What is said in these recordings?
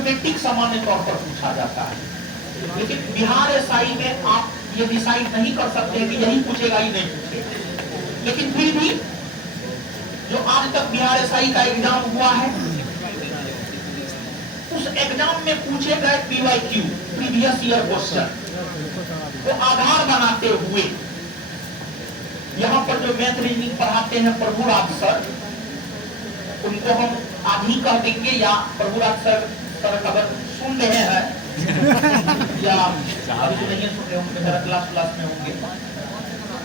Arithmetic सामान्य तौर पर पूछा जाता है, लेकिन बिहार एसआई में आप ये डिसाइड नहीं कर सकते हैं कि यही पूछेगा ही नहीं पूछेगा। लेकिन फिर भी जो आज तक बिहार एसआई का एग्जाम हुआ है, उस एग्जाम में पूछे गए पीवाईक्यू प्रीवियस ईयर क्वेश्चन को आधार बनाते हुए यहाँ पर जो मैथ रीजनिंग पढ़ाते हैं प्रभुराज सर, उनको हम आज ही कह देंगे, या प्रभुराज सर अगर सुन रहे हैं या अभी तो नहीं सुन रहे होंगे, मेरा क्लास में होंगे,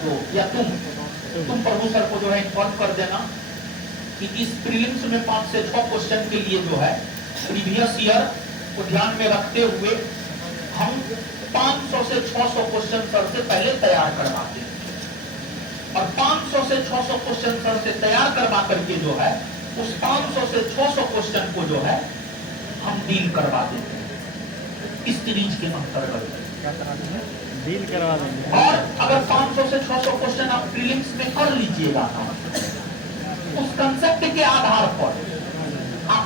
तो या तुम प्रभु सर को जो है इन्फॉर्म कर देना कि इस प्रीलिम्स में 5 से 6 क्वेश्चन के लिए जो है प्रीवियस ईयर को ध्यान में रखते हुए हम 500 से 600 क्वेश्चन सर से पहले तैयार करवाते हैं, और 500 से 600 क्वेश्चन सर से तैयार करवा करके जो है उस 500 से 600 क्वेश्चन को जो है हम डील करवा देते हैं इस सीरीज के अंतर्गत डील करवा देंगे। और अगर 500 से 600 क्वेश्चन आप प्रीलिम्स में कर लीजिएगा ना, उस कंसेप्ट के आधार पर आप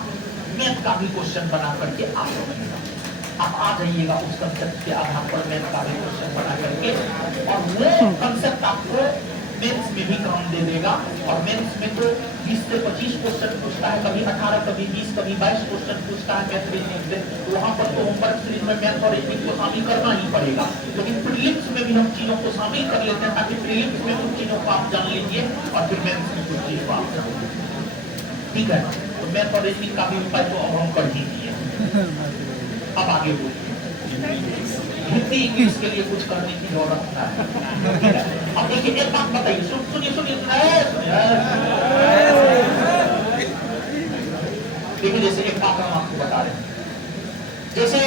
मैथ का भी क्वेश्चन बना करके आप आ जाइएगा उस कंसेप्ट के आधार पर मैथ का भी क्वेश्चन बना करके, और वो कंसेप्ट आपको मेंस में भी काम दे देगा। और मेंस में तो 20 से 25 क्वेश्चन पूछता है, कभी 18, कभी 20, कभी 22 क्वेश्चन पूछता है मैथ रीजनिंग से, तो वहां पर तो होमवर्क सीरीज में मैथ और रीजनिंग को शामिल करना ही पड़ेगा। लेकिन प्रीलिम्स में भी हम चीजों को शामिल कर लेते हैं ताकि प्रीलिम्स में कुछ चीजों को आप जान लीजिए और फिर मेंस में कुछ चीज को आप जान लीजिए। ठीक है, तो मैथ और रीजनिंग का भी उपाय तो अब हम कर ही दिए। अब आगे बोलिए, हिंदी इंग्लिश के लिए कुछ करने की जरूरत है। अब देखिए एक बात बताइए, सुनिए देखिए, जैसे एक बात हम आपको बता रहे हैं, जैसे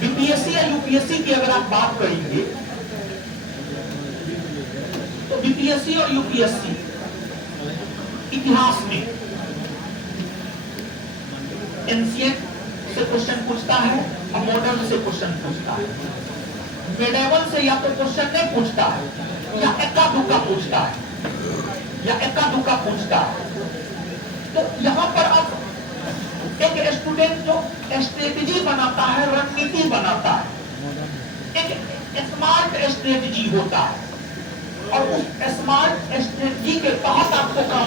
बीपीएससी या यूपीएससी की अगर आप बात करेंगे तो बीपीएससी और यूपीएससी इतिहास में एंशिएंट से क्वेश्चन पूछता है और मॉडर्न से क्वेश्चन पूछता है। मेडिवल से या तो क्वेश्चन नहीं पूछता है, या एक्का दुक्का पूछता है, या एक्का दुक्का पूछता है। तो यहाँ पर अब एक स्टूडेंट जो स्ट्रेटेजी बनाता है, रणनीति बनाता है, एक स्मार्ट स्ट्रेटेजी होता है, और उस स्मार्ट स्ट्रेटेजी के तहत आपको काम